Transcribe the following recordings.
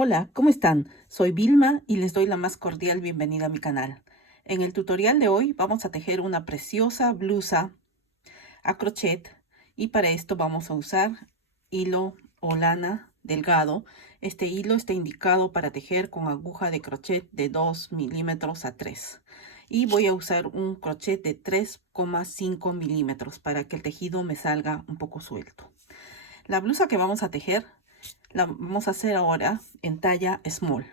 Hola, ¿cómo están? Soy Vilma y les doy la más cordial bienvenida a mi canal. En el tutorial de hoy vamos a tejer una preciosa blusa a crochet y para esto vamos a usar hilo o lana delgado. Este hilo está indicado para tejer con aguja de crochet de 2 milímetros a 3 y voy a usar un crochet de 3,5 milímetros para que el tejido me salga un poco suelto. La blusa que vamos a tejer la vamos a hacer ahora en talla small.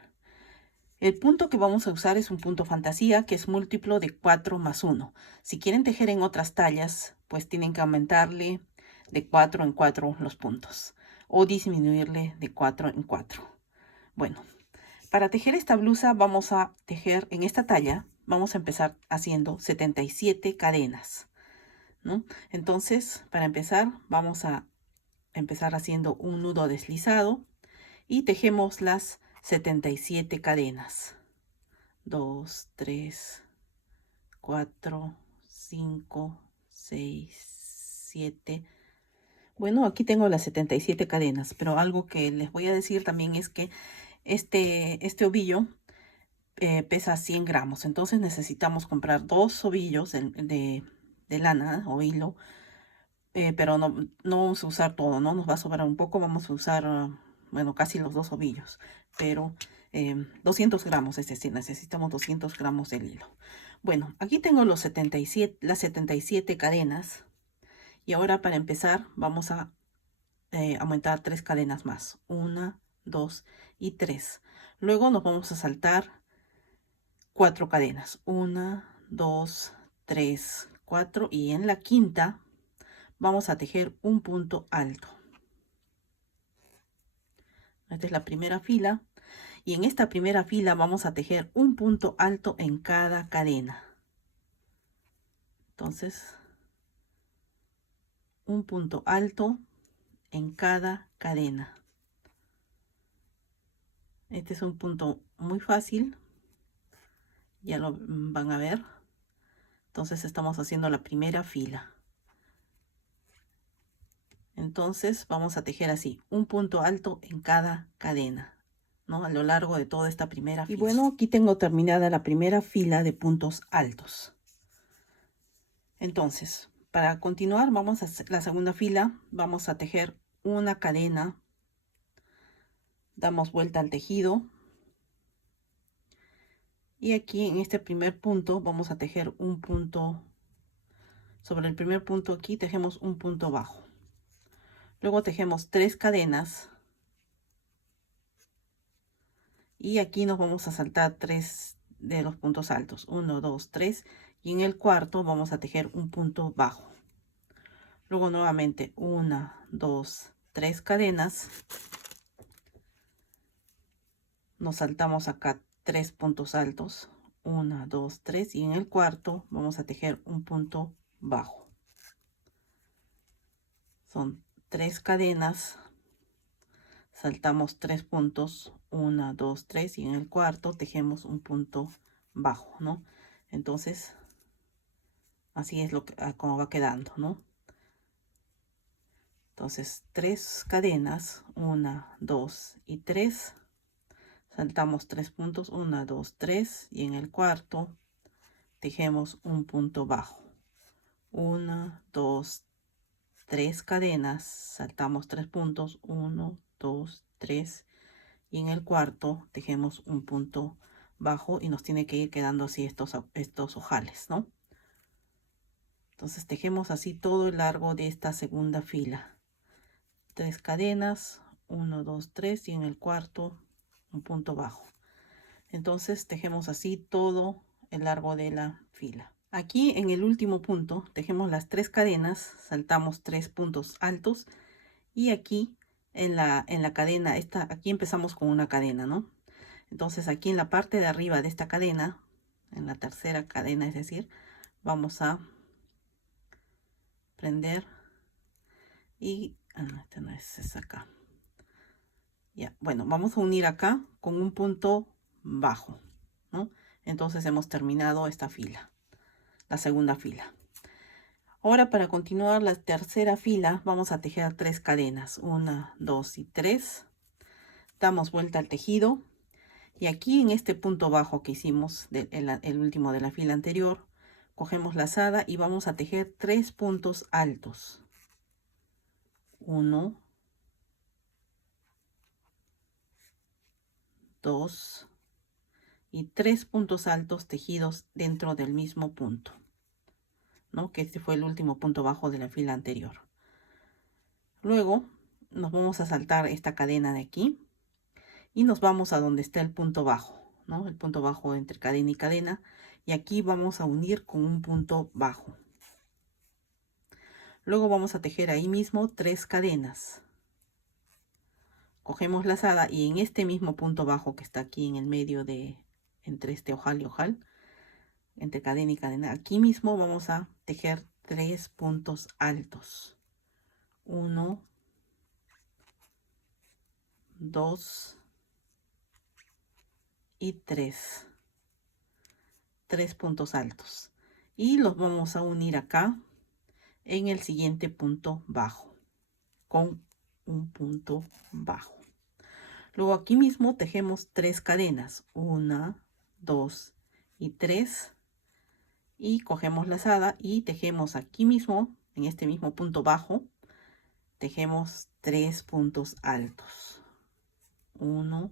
El punto que vamos a usar es un punto fantasía que es múltiplo de 4 más 1. Si quieren tejer en otras tallas, pues tienen que aumentarle de 4 en 4 los puntos o disminuirle de 4 en 4. Bueno, para tejer esta blusa vamos a tejer en esta talla, vamos a empezar haciendo 77 cadenas, ¿no? Entonces, para empezar, vamos a empezar haciendo un nudo deslizado y tejemos las 77 cadenas. 2, 3, 4, 5, 6, 7. Bueno, aquí tengo las 77 cadenas, pero algo que les voy a decir también es que este ovillo pesa 100 gramos, entonces necesitamos comprar dos ovillos de lana o hilo, pero no vamos a usar todo, ¿no? Nos va a sobrar un poco, vamos a usar, bueno, casi los dos ovillos, pero 200 gramos, es decir, necesitamos 200 gramos del hilo. Bueno, aquí tengo las 77 cadenas y ahora para empezar vamos a aumentar 3 cadenas más. 1, 2 y 3. Luego nos vamos a saltar 4 cadenas. 1, 2, 3, 4 y en la quinta vamos a tejer un punto alto. Esta es la primera fila y en esta primera fila vamos a tejer un punto alto en cada cadena. Entonces, un punto alto en cada cadena. Este es un punto muy fácil, ya lo van a ver. Entonces estamos haciendo la primera fila. Entonces vamos a tejer así, un punto alto en cada cadena, ¿no? A lo largo de toda esta primera fila. Y bueno, aquí tengo terminada la primera fila de puntos altos. Entonces, para continuar, vamos a hacer la segunda fila, vamos a tejer una cadena, damos vuelta al tejido y aquí en este primer punto vamos a tejer un punto, sobre el primer punto aquí tejemos un punto bajo. Luego tejemos 3 cadenas y aquí nos vamos a saltar 3 de los puntos altos, 1, 2, 3 y en el cuarto vamos a tejer un punto bajo. Luego nuevamente 1, 2, 3 cadenas, nos saltamos acá 3 puntos altos, 1, 2, 3 y en el cuarto vamos a tejer un punto bajo. Son 3 cadenas, saltamos 3 puntos, 1, 2, 3 y en el cuarto tejemos un punto bajo, ¿no? Entonces así es como va quedando, ¿no? Entonces 3 cadenas, 1, 2 y 3, saltamos 3 puntos, 1, 2, 3 y en el cuarto tejemos un punto bajo. 1, 2, 3 cadenas, saltamos 3 puntos, 1, 2, 3 y en el cuarto tejemos un punto bajo y nos tiene que ir quedando así estos ojales, ¿no? Entonces tejemos así todo el largo de esta segunda fila. 3 cadenas, 1, 2, 3 y en el cuarto un punto bajo. Entonces tejemos así todo el largo de la fila. Aquí en el último punto tejemos las 3 cadenas, saltamos 3 puntos altos y aquí en la cadena, aquí empezamos con una cadena, ¿no? Entonces aquí en la parte de arriba de esta cadena, en la tercera cadena, es decir, vamos a prender y este no es acá. Ya, bueno, vamos a unir acá con un punto bajo, ¿no? Entonces hemos terminado esta fila, la segunda fila. Ahora para continuar la tercera fila vamos a tejer 3 cadenas, 1, 2 y 3. Damos vuelta al tejido y aquí en este punto bajo que hicimos el último de la fila anterior, cogemos lazada y vamos a tejer 3 puntos altos. 1, 2 y 3 puntos altos tejidos dentro del mismo punto, ¿no? Que este fue el último punto bajo de la fila anterior. Luego nos vamos a saltar esta cadena de aquí y nos vamos a donde está el punto bajo, ¿no? El punto bajo entre cadena y cadena, y aquí vamos a unir con un punto bajo. Luego vamos a tejer ahí mismo 3 cadenas. Cogemos lazada y en este mismo punto bajo que está aquí en el medio de entre este ojal y ojal, entre cadena y cadena, aquí mismo vamos a tejer 3 puntos altos. 1, 2 y 3. 3 puntos altos. Y los vamos a unir acá en el siguiente punto bajo con un punto bajo. Luego aquí mismo tejemos 3 cadenas. 1, 2 y 3. Y cogemos lazada y tejemos aquí mismo, en este mismo punto bajo, tejemos 3 puntos altos. 1,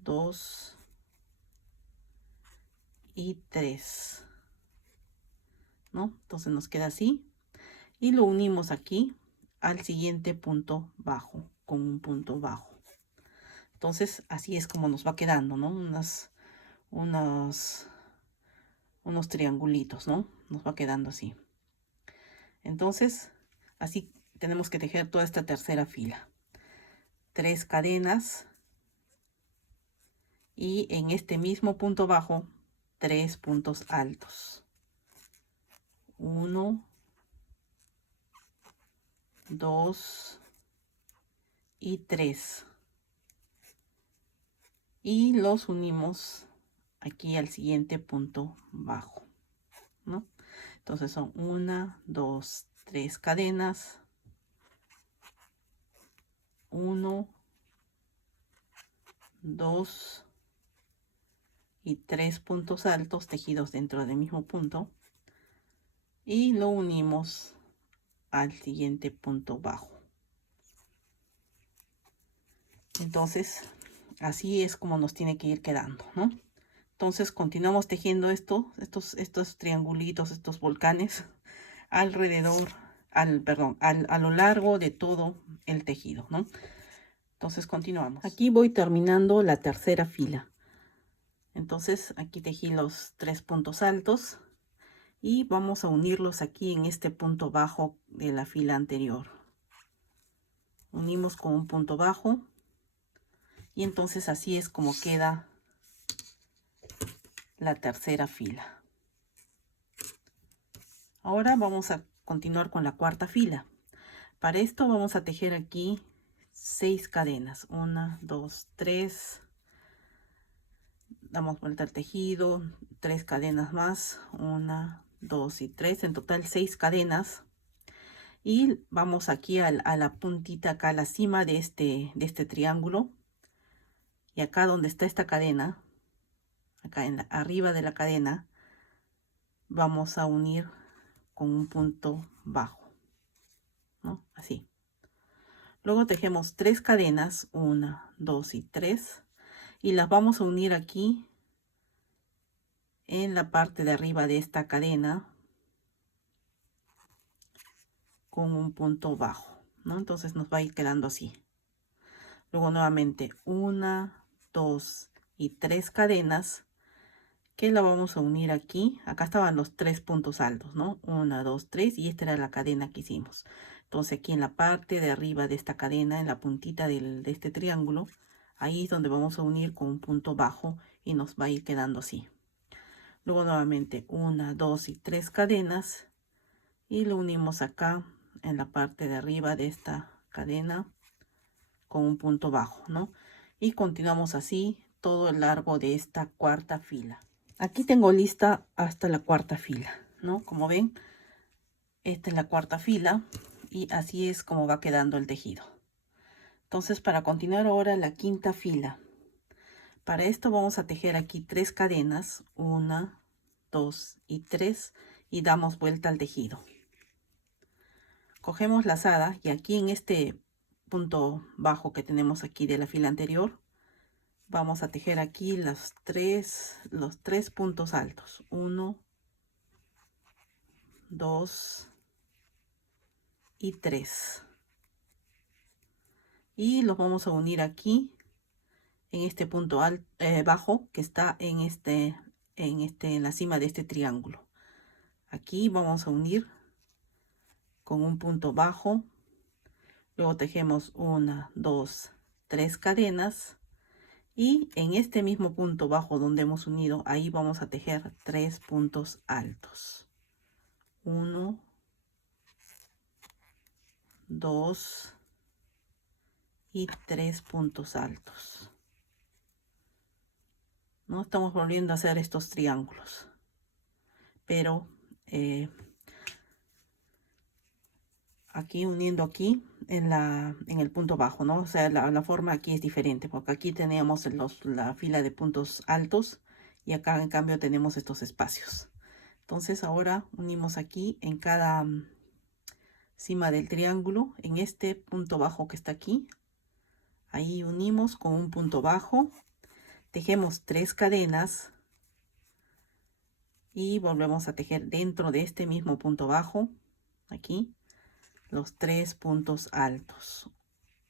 2 y 3, ¿no? Entonces nos queda así y lo unimos aquí al siguiente punto bajo con un punto bajo. Entonces así es como nos va quedando, ¿no? Unos triangulitos, ¿no? Nos va quedando así. Entonces así tenemos que tejer toda esta tercera fila. 3 cadenas y en este mismo punto bajo 3 puntos altos. 1, 2 y 3. Y los unimos aquí al siguiente punto bajo, ¿no? Entonces son 1, 2, 3 cadenas. 1, 2 y 3 puntos altos tejidos dentro del mismo punto. Y lo unimos al siguiente punto bajo. Entonces así es como nos tiene que ir quedando, ¿no? Entonces continuamos tejiendo estos triangulitos, estos volcanes alrededor, a lo largo de todo el tejido, ¿no? Entonces continuamos. Aquí voy terminando la tercera fila. Entonces aquí tejí los 3 puntos altos y vamos a unirlos aquí en este punto bajo de la fila anterior. Unimos con un punto bajo y entonces así es como queda la tercera fila. Ahora vamos a continuar con la cuarta fila. Para esto vamos a tejer aquí 6 cadenas. 1, 2, 3. Damos vuelta al tejido, 3 cadenas más. 1, 2 y 3. En total 6 cadenas. Y vamos aquí a la puntita, acá a la cima de este triángulo. Y acá donde está esta cadena, acá arriba de la cadena, vamos a unir con un punto bajo, ¿no? Así. Luego tejemos 3 cadenas, 1, 2 y 3, y las vamos a unir aquí en la parte de arriba de esta cadena con un punto bajo, ¿no? Entonces nos va a ir quedando así. Luego nuevamente 1, 2 y 3 cadenas que la vamos a unir aquí. Acá estaban los 3 puntos altos, ¿no? 1, 2, 3, y esta era la cadena que hicimos. Entonces aquí en la parte de arriba de esta cadena, en la puntita de este triángulo, ahí es donde vamos a unir con un punto bajo y nos va a ir quedando así. Luego nuevamente 1, 2 y 3 cadenas y lo unimos acá en la parte de arriba de esta cadena con un punto bajo, ¿no? Y continuamos así todo el largo de esta cuarta fila. Aquí tengo lista hasta la cuarta fila, ¿no? Como ven, esta es la cuarta fila y así es como va quedando el tejido. Entonces, para continuar ahora la quinta fila, para esto vamos a tejer aquí 3 cadenas, 1, 2 y 3, y damos vuelta al tejido. Cogemos lazada y aquí en este punto bajo que tenemos aquí de la fila anterior, vamos a tejer aquí los tres puntos altos, 1, 2 y 3, y los vamos a unir aquí en este punto bajo que está en la cima de este triángulo. Aquí vamos a unir con un punto bajo, luego tejemos 1, 2, 3 cadenas, y en este mismo punto bajo donde hemos unido, ahí vamos a tejer 3 puntos altos, 1, 2 y 3 puntos altos. No estamos volviendo a hacer estos triángulos, pero aquí uniendo aquí en el punto bajo, ¿no? O sea, la forma aquí es diferente, porque aquí teníamos la fila de puntos altos y acá en cambio tenemos estos espacios. Entonces ahora unimos aquí en cada cima del triángulo, en este punto bajo que está aquí, ahí unimos con un punto bajo, tejemos 3 cadenas y volvemos a tejer dentro de este mismo punto bajo, aquí, los 3 puntos altos,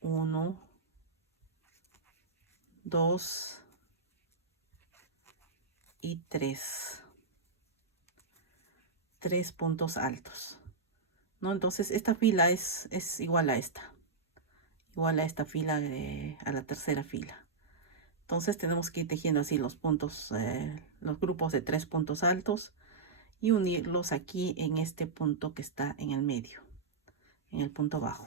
1, 2 y 3 puntos altos, ¿no? Entonces esta fila es igual a esta fila, a la tercera fila. Entonces tenemos que ir tejiendo así los puntos, los grupos de 3 puntos altos, y unirlos aquí en este punto que está en el medio, en el punto bajo.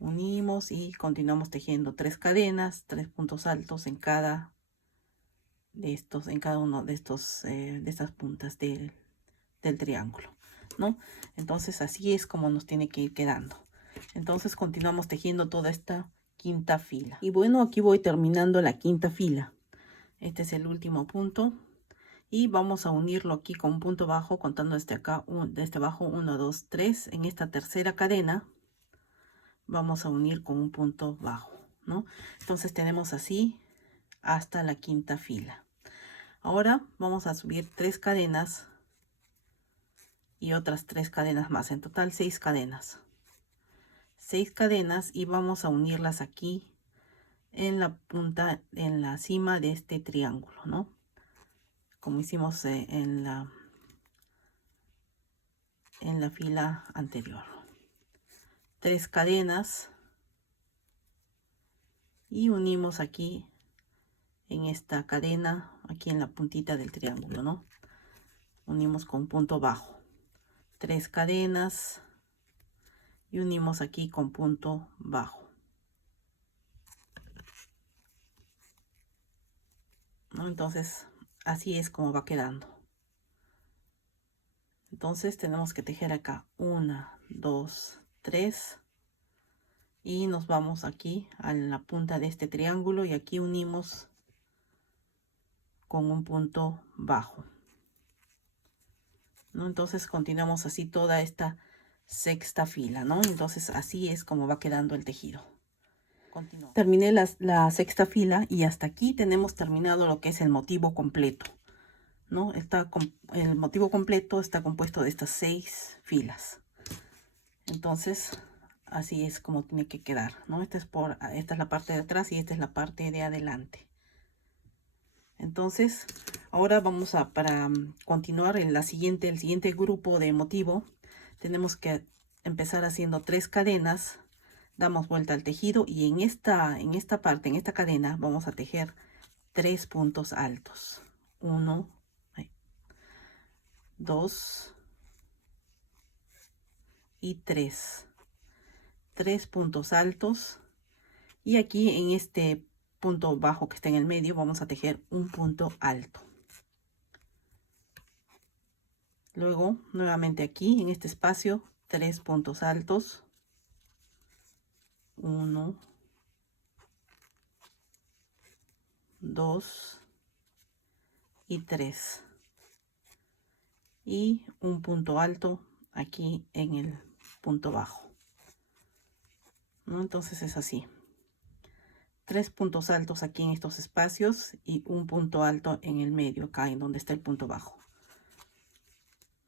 Unimos y continuamos tejiendo 3 cadenas, 3 puntos altos en cada uno de estas puntas del triángulo, ¿no? Entonces así es como nos tiene que ir quedando. Entonces continuamos tejiendo toda esta quinta fila. Y bueno, aquí voy terminando la quinta fila. Este es el último punto. Y vamos a unirlo aquí con un punto bajo, contando desde acá, desde abajo, 1, 2, 3. En esta tercera cadena vamos a unir con un punto bajo, ¿no? Entonces tenemos así hasta la quinta fila. Ahora vamos a subir 3 cadenas y otras 3 cadenas más, en total 6 cadenas. 6 cadenas, y vamos a unirlas aquí en la punta, en la cima de este triángulo, ¿no? Como hicimos en la fila anterior. 3 cadenas y unimos aquí en esta cadena, aquí en la puntita del triángulo, ¿no? Unimos con punto bajo. 3 cadenas y unimos aquí con punto bajo, ¿no? Entonces así es como va quedando. Entonces tenemos que tejer acá 1, 2, 3, y nos vamos aquí a la punta de este triángulo y aquí unimos con un punto bajo, ¿no? Entonces continuamos así toda esta sexta fila, ¿no? Entonces así es como va quedando el tejido. Continúo. Terminé la sexta fila y hasta aquí tenemos terminado lo que es el motivo completo, ¿no? El motivo completo está compuesto de estas 6 filas. Entonces así es como tiene que quedar, ¿no? Esta es la parte de atrás y esta es la parte de adelante. Entonces ahora vamos para continuar en el siguiente grupo de motivo, tenemos que empezar haciendo 3 cadenas, damos vuelta al tejido y en esta cadena vamos a tejer 3 puntos altos, 1, 2 y 3 puntos altos, y aquí en este punto bajo que está en el medio vamos a tejer un punto alto. Luego nuevamente aquí en este espacio 3 puntos altos, 1, 2 y 3. Y un punto alto aquí en el punto bajo, ¿no? Entonces es así. 3 puntos altos aquí en estos espacios y un punto alto en el medio, acá en donde está el punto bajo,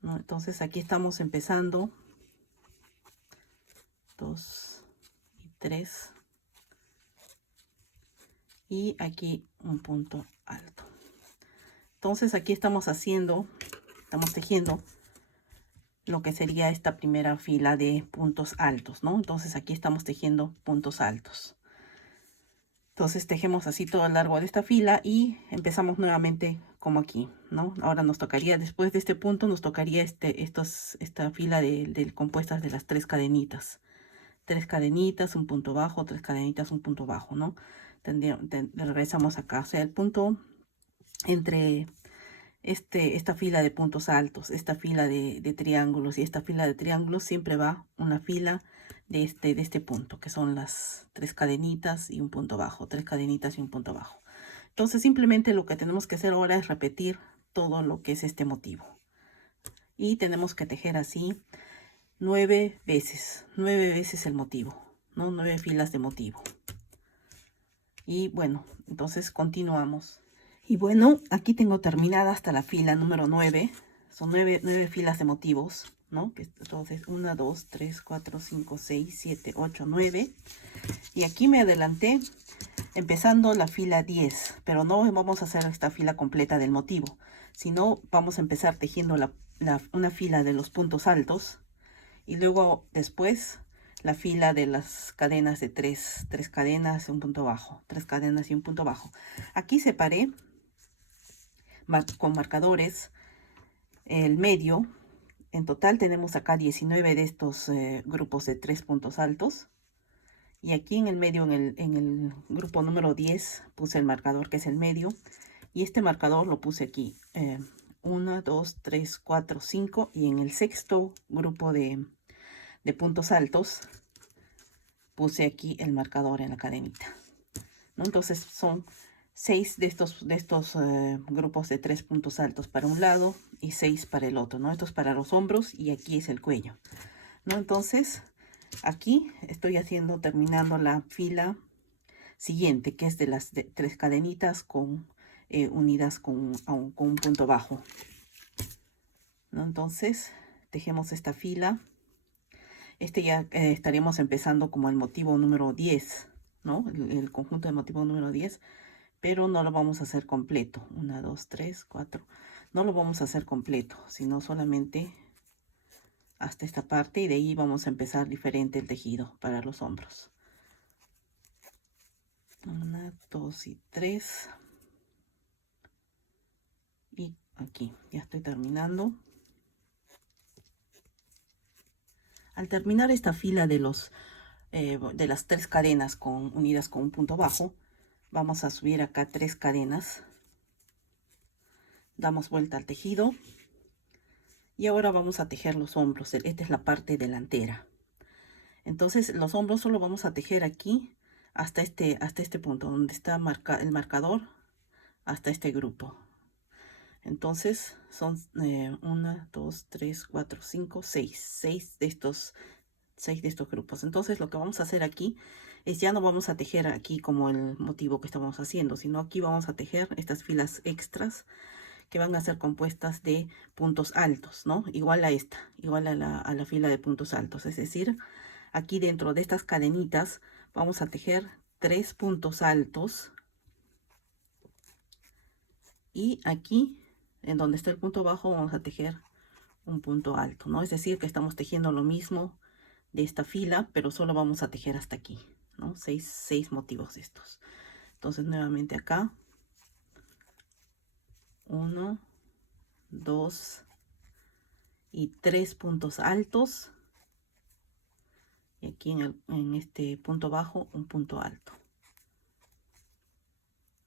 ¿no? Entonces aquí estamos empezando 2 y 3 y aquí un punto alto. Entonces aquí estamos tejiendo lo que sería esta primera fila de puntos altos, ¿no? Entonces aquí estamos tejiendo puntos altos. Entonces tejemos así todo a lo largo de esta fila y empezamos nuevamente como aquí, ¿no? Ahora nos tocaría, después de este punto, nos tocaría esta fila de compuestas de las 3 cadenitas. 3 cadenitas, un punto bajo, 3 cadenitas, un punto bajo, ¿no? Regresamos acá, o sea, el punto entre esta fila de puntos altos, esta fila de triángulos y esta fila de triángulos, siempre va una fila de este punto, que son las 3 cadenitas y un punto bajo, 3 cadenitas y un punto bajo. Entonces simplemente lo que tenemos que hacer ahora es repetir todo lo que es este motivo. Y tenemos que tejer así 9 veces el motivo, ¿no? 9 filas de motivo. Y bueno, entonces continuamos. Y bueno, aquí tengo terminada hasta la fila número 9. Son 9 filas de motivos, ¿no? Entonces 1, 2, 3, 4, 5, 6, 7, 8, 9. Y aquí me adelanté empezando la fila 10, pero no vamos a hacer esta fila completa del motivo, sino vamos a empezar tejiendo una fila de los puntos altos y luego después la fila de las cadenas de 3 cadenas, un punto bajo, 3 cadenas y un punto bajo. Aquí separé con marcadores el medio. En total tenemos acá 19 de estos grupos de 3 puntos altos. Y aquí en el medio, en el grupo número 10, puse el marcador que es el medio. Y este marcador lo puse aquí. 1, 2, 3, 4, 5. Y en el sexto grupo de puntos altos, puse aquí el marcador en la cadenita, ¿no? Entonces son 6 de estos grupos de 3 puntos altos para un lado y 6 para el otro, ¿no? Esto es para los hombros y aquí es el cuello, ¿no? Entonces aquí estoy terminando la fila siguiente, que es de las 3 cadenitas unidas con un punto bajo, ¿no? Entonces tejemos esta fila. Ya estaríamos empezando como el motivo número 10, ¿no? El conjunto de motivo número 10, pero no lo vamos a hacer completo. 1, 2, 3, 4. No lo vamos a hacer completo, sino solamente hasta esta parte, y de ahí vamos a empezar diferente el tejido para los hombros. 1, 2 y 3. Y aquí ya estoy terminando. Al terminar esta fila de las 3 cadenas unidas con un punto bajo, vamos a subir acá 3 cadenas. Damos vuelta al tejido. Y ahora vamos a tejer los hombros. Esta es la parte delantera. Entonces los hombros solo vamos a tejer aquí hasta este punto, donde está el marcador, hasta este grupo. Entonces son 1, 2, 3, 4, 5, 6. 6 de estos grupos. Entonces lo que vamos a hacer aquí es, ya no vamos a tejer aquí como el motivo que estamos haciendo, sino aquí vamos a tejer estas filas extras que van a ser compuestas de puntos altos, ¿no? Igual a la fila de puntos altos. Es decir, aquí dentro de estas cadenitas vamos a tejer 3 puntos altos. Y aquí, en donde está el punto bajo, vamos a tejer un punto alto, ¿no? Es decir, que estamos tejiendo lo mismo de esta fila, pero solo vamos a tejer hasta aquí, ¿no? 6 motivos estos. Entonces, nuevamente acá. 1, 2 y 3 puntos altos. Y aquí en este punto bajo, un punto alto,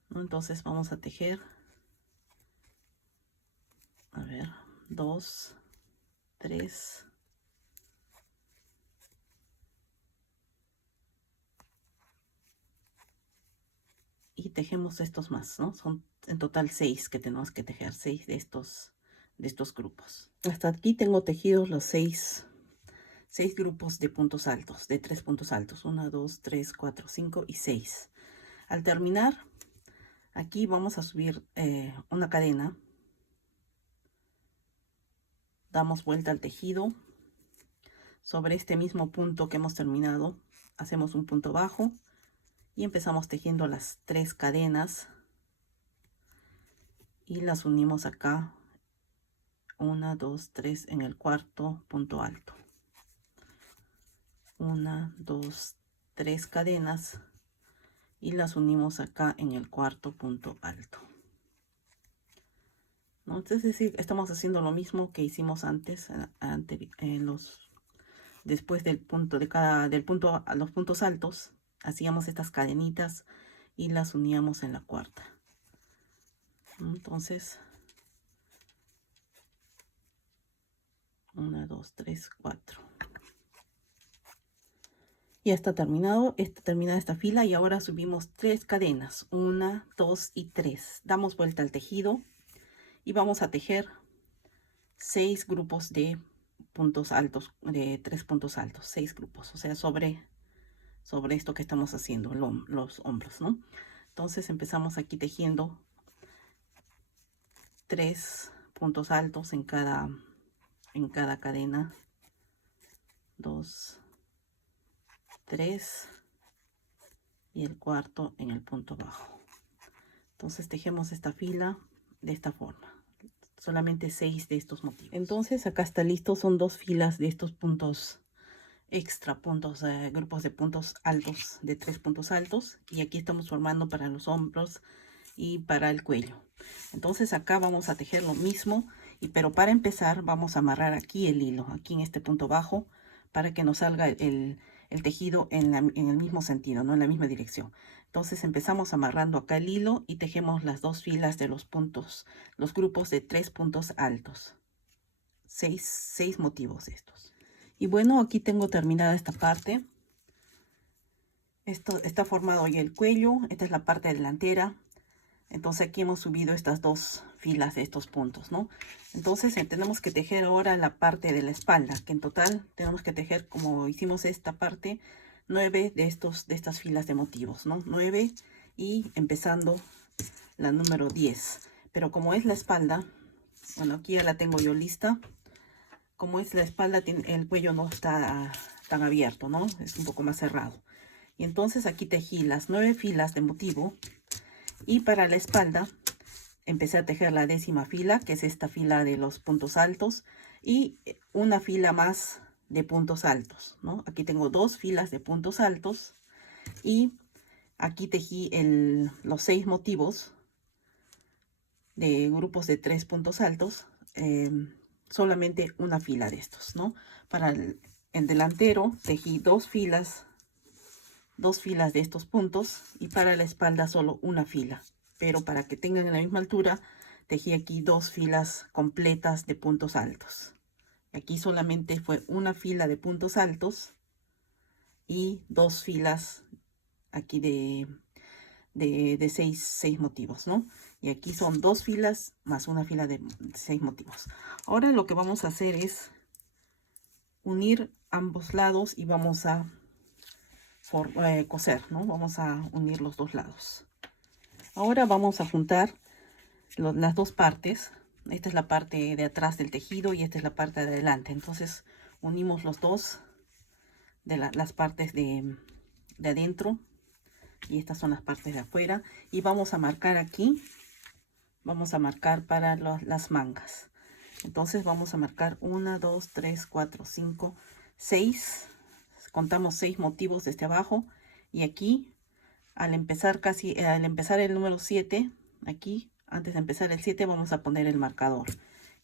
¿no? Entonces vamos a tejer, a ver, 2, 3, y tejemos estos más, ¿no? Son en total 6 que tenemos que tejer, 6 de estos grupos. Hasta aquí tengo tejidos los 6 grupos de puntos altos, de 3 puntos altos. 1, 2, 3, 4, 5 y 6. Al terminar, aquí vamos a subir una cadena. Damos vuelta al tejido. Sobre este mismo punto que hemos terminado, hacemos un punto bajo y empezamos tejiendo las 3 cadenas y las unimos acá. 1, 2, 3 en el cuarto punto alto. 1, 2, 3 cadenas y las unimos acá en el cuarto punto alto, ¿no? Entonces, es decir, estamos haciendo lo mismo que hicimos antes, después del punto del punto a los puntos altos, hacíamos estas cadenitas y las uníamos en la cuarta. Entonces, 1, 2, 3, 4. Ya está terminada esta fila y ahora subimos 3 cadenas, 1, 2 y 3. Damos vuelta al tejido y vamos a tejer 6 grupos de puntos altos, de 3 puntos altos, 6 grupos, o sea, sobre esto que estamos haciendo, los hombros, ¿no? Entonces empezamos aquí tejiendo 3 puntos altos en cada cadena. 2, 3 y el cuarto en el punto bajo. Entonces tejemos esta fila de esta forma, solamente 6 de estos motivos. Entonces acá está listo, son 2 filas de estos puntos extra, grupos de puntos altos, de 3 puntos altos, y aquí estamos formando para los hombros y para el cuello. Entonces acá vamos a tejer lo mismo, pero para empezar vamos a amarrar aquí el hilo, aquí en este punto bajo, para que nos salga el tejido en el mismo sentido, no en la misma dirección. Entonces empezamos amarrando acá el hilo y tejemos las 2 filas de los puntos, los grupos de 3 puntos altos. 6 motivos estos. Y bueno, aquí tengo terminada esta parte. Esto está formado ya el cuello, esta es la parte delantera. Entonces aquí hemos subido estas 2 filas de estos puntos, ¿no? Entonces tenemos que tejer ahora la parte de la espalda, que en total tenemos que tejer, como hicimos esta parte, 9 de estas filas de motivos, ¿no? 9 y empezando la número 10. Pero como es la espalda, bueno, aquí ya la tengo yo lista. Como es la espalda, el cuello no está tan abierto, ¿no? Es un poco más cerrado. Y entonces aquí tejí las 9 filas de motivo. Y para la espalda empecé a tejer la 10ª fila, que es esta fila de los puntos altos, y una fila más de puntos altos, ¿no? Aquí tengo 2 filas de puntos altos y aquí tejí los 6 motivos de grupos de 3 puntos altos, solamente una fila de estos, ¿no? Para el delantero tejí 2 filas de estos puntos, y para la espalda solo una fila, pero para que tengan la misma altura tejí aquí 2 filas completas de puntos altos. Aquí solamente fue una fila de puntos altos y 2 filas aquí de 6 motivos, ¿no? Y aquí son 2 filas más una fila de 6 motivos. Ahora lo que vamos a hacer es unir ambos lados y vamos a coser, ¿no? Vamos a unir los 2 lados. Ahora vamos a juntar las 2 partes. Esta es la parte de atrás del tejido y esta es la parte de adelante. Entonces unimos los dos de las partes de adentro, y estas son las partes de afuera, y vamos a marcar aquí, vamos a marcar para las mangas. Entonces vamos a marcar 1, 2, 3, 4, 5, 6. Contamos 6 motivos desde abajo, y aquí al empezar el número 7, aquí antes de empezar el 7 vamos a poner el marcador,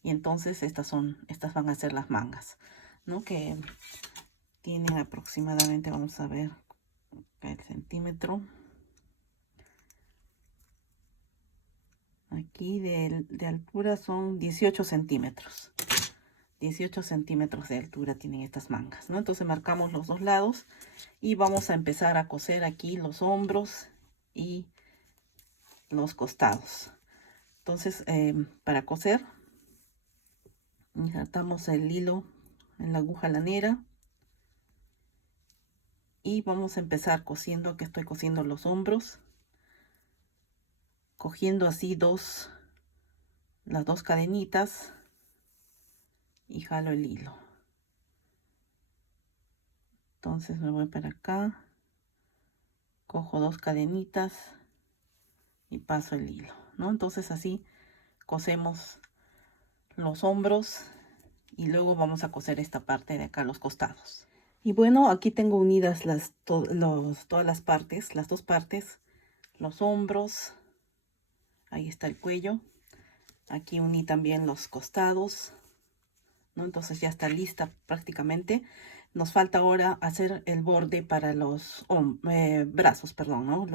y entonces estas van a ser las mangas, ¿no? Que tienen aproximadamente, vamos a ver el centímetro aquí de altura, son 18 centímetros. 18 centímetros de altura tienen estas mangas, ¿no? Entonces marcamos los 2 lados y vamos a empezar a coser aquí los hombros y los costados. Entonces, para coser, insertamos el hilo en la aguja lanera y vamos a empezar cosiendo. Que estoy cosiendo los hombros, cogiendo así las dos cadenitas y jalo el hilo. Entonces me voy para acá, cojo dos cadenitas y paso el hilo, ¿no? Entonces así cosemos los hombros y luego vamos a coser esta parte de acá, los costados. Y bueno, aquí tengo unidas todas las partes, las dos partes, los hombros, ahí está el cuello, aquí uní también los costados, ¿no? Entonces ya está lista prácticamente. Nos falta ahora hacer el borde para los brazos, perdón, ¿no?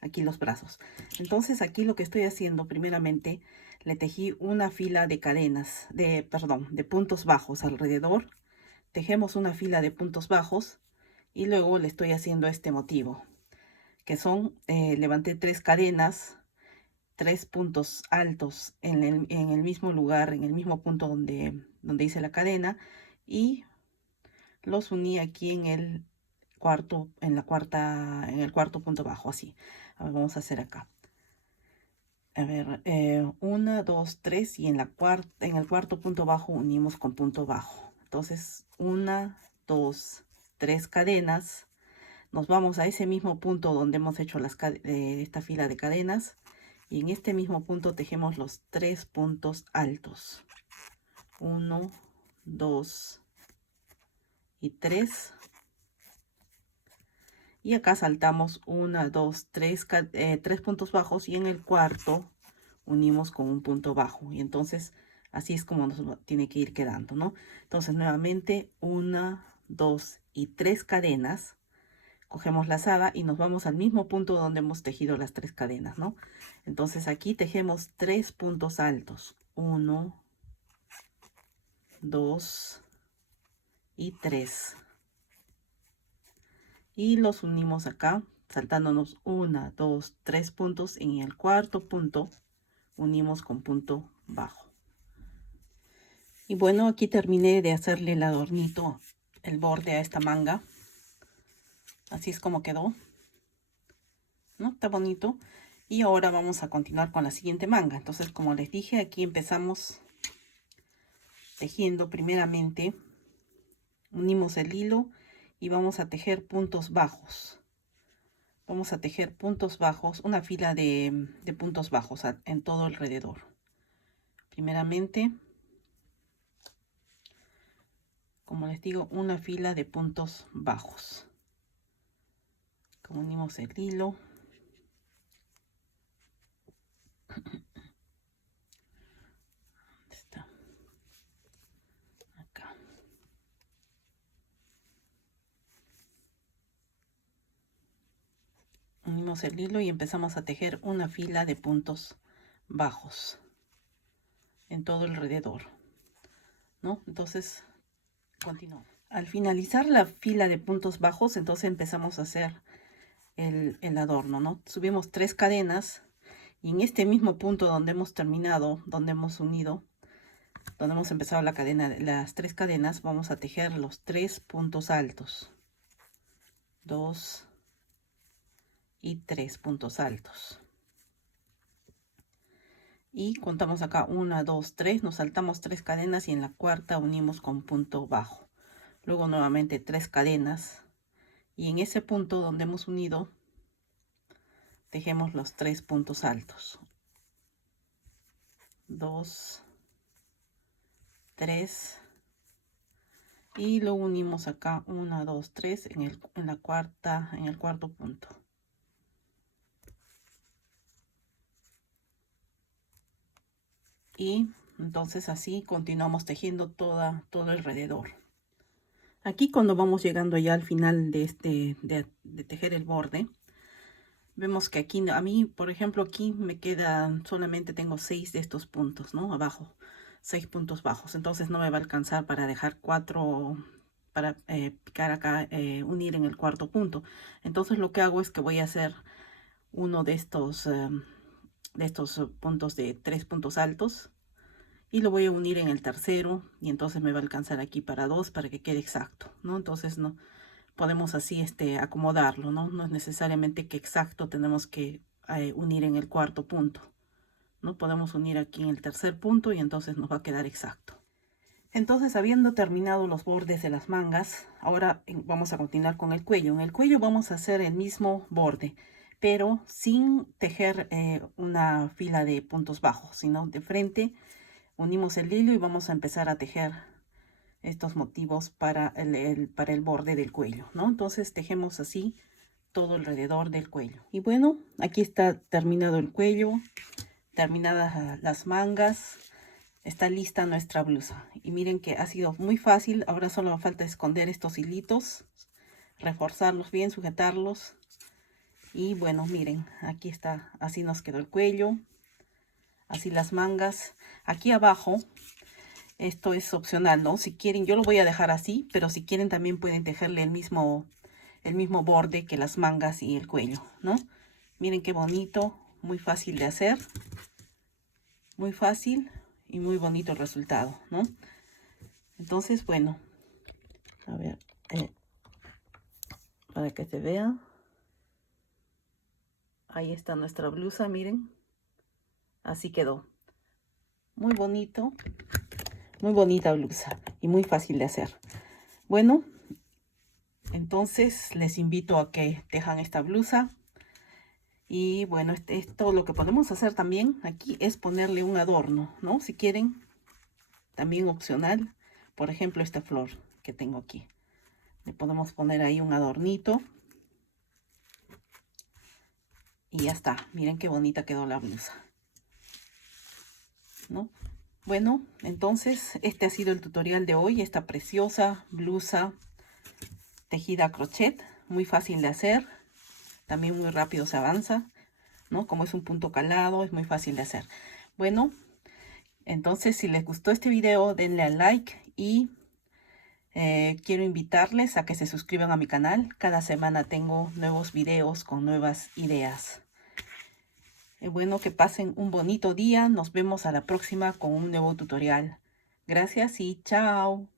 Aquí los brazos. Entonces aquí lo que estoy haciendo, primeramente, le tejí una fila de cadenas, de puntos bajos alrededor. Tejemos una fila de puntos bajos y luego le estoy haciendo este motivo, que son, levanté 3 cadenas, 3 puntos altos en el mismo lugar, en el mismo punto donde hice la cadena, y los uní aquí en el cuarto punto bajo, así. Ahora vamos a hacer acá. A ver, 1, 2, 3 y en el cuarto punto bajo unimos con punto bajo. Entonces, 1, 2, 3 cadenas. Nos vamos a ese mismo punto donde hemos hecho esta fila de cadenas. Y en este mismo punto tejemos los 3 puntos altos. 1, 2 y 3. Y acá saltamos 1, 2, 3 puntos bajos y en el cuarto unimos con un punto bajo. Y entonces así es como nos tiene que ir quedando, ¿no? Entonces nuevamente 1, 2 y 3 cadenas. Cogemos la lazada y nos vamos al mismo punto donde hemos tejido las 3 cadenas, ¿no? Entonces aquí tejemos 3 puntos altos. 1, 2 y 3. Y los unimos acá, saltándonos 1, 2, 3 puntos. En el cuarto punto unimos con punto bajo. Y bueno, aquí terminé de hacerle el adornito, el borde a esta manga. Así es como quedó, ¿no? Está bonito. Y ahora vamos a continuar con la siguiente manga. Entonces, como les dije, aquí empezamos tejiendo. Primeramente unimos el hilo y vamos a tejer puntos bajos. Vamos a tejer puntos bajos, una fila de puntos bajos en todo alrededor. Primeramente, como les digo, una fila de puntos bajos. Unimos el hilo. Está acá. Unimos el hilo y empezamos a tejer una fila de puntos bajos en todo alrededor, ¿no? Entonces, continuamos. Al finalizar la fila de puntos bajos, entonces empezamos a hacer el adorno, ¿no? Subimos 3 cadenas y en este mismo punto donde hemos terminado, donde hemos unido, donde hemos empezado la cadena, las 3 cadenas, vamos a tejer los 3 puntos altos. 2 y 3 puntos altos. Y contamos acá 1, 2, 3, nos saltamos 3 cadenas y en la cuarta unimos con punto bajo. Luego nuevamente 3 cadenas y en ese punto donde hemos unido tejemos los 3 puntos altos. 2, 3 y lo unimos acá 1, 2, 3 en el cuarto punto. Y entonces así continuamos tejiendo todo alrededor. Aquí cuando vamos llegando ya al final de tejer el borde, vemos que aquí a mí, por ejemplo, aquí me quedan, solamente tengo 6 de estos puntos, ¿no? Abajo, 6 puntos bajos. Entonces no me va a alcanzar para dejar 4, para picar acá, unir en el cuarto punto. Entonces lo que hago es que voy a hacer uno de estos puntos de 3 puntos altos y lo voy a unir en el tercero y entonces me va a alcanzar aquí para 2 para que quede exacto, ¿no? Entonces no podemos así acomodarlo, ¿no? No es necesariamente que exacto tenemos que unir en el cuarto punto, ¿no? Podemos unir aquí en el tercer punto y entonces nos va a quedar exacto. Entonces, habiendo terminado los bordes de las mangas, ahora vamos a continuar con el cuello. En el cuello vamos a hacer el mismo borde, pero sin tejer una fila de puntos bajos, sino de frente unimos el hilo y vamos a empezar a tejer estos motivos para el borde del cuello, ¿no? Entonces tejemos así todo alrededor del cuello. Y bueno, aquí está terminado el cuello, terminadas las mangas. Está lista nuestra blusa. Y miren que ha sido muy fácil. Ahora solo falta esconder estos hilitos, reforzarlos bien, sujetarlos. Y bueno, miren, aquí está. Así nos quedó el cuello. Así las mangas. Aquí abajo, esto es opcional, ¿no? Si quieren, yo lo voy a dejar así, pero si quieren también pueden tejerle el mismo borde que las mangas y el cuello, ¿no? Miren qué bonito, muy fácil de hacer. Muy fácil y muy bonito el resultado, ¿no? Entonces, bueno, a ver, para que se vea. Ahí está nuestra blusa, miren. Así quedó. Muy bonito, muy bonita blusa y muy fácil de hacer. Bueno, entonces les invito a que tejan esta blusa. Y bueno, esto lo que podemos hacer también aquí es ponerle un adorno, ¿no? Si quieren, también opcional. Por ejemplo, esta flor que tengo aquí. Le podemos poner ahí un adornito. Y ya está. Miren qué bonita quedó la blusa, ¿no? Bueno, entonces este ha sido el tutorial de hoy. Esta preciosa blusa tejida a crochet. Muy fácil de hacer. También muy rápido se avanza, ¿no? Como es un punto calado, es muy fácil de hacer. Bueno, entonces si les gustó este video, denle al like y quiero invitarles a que se suscriban a mi canal. Cada semana tengo nuevos videos con nuevas ideas. Bueno, que pasen un bonito día. Nos vemos a la próxima con un nuevo tutorial. Gracias y chao.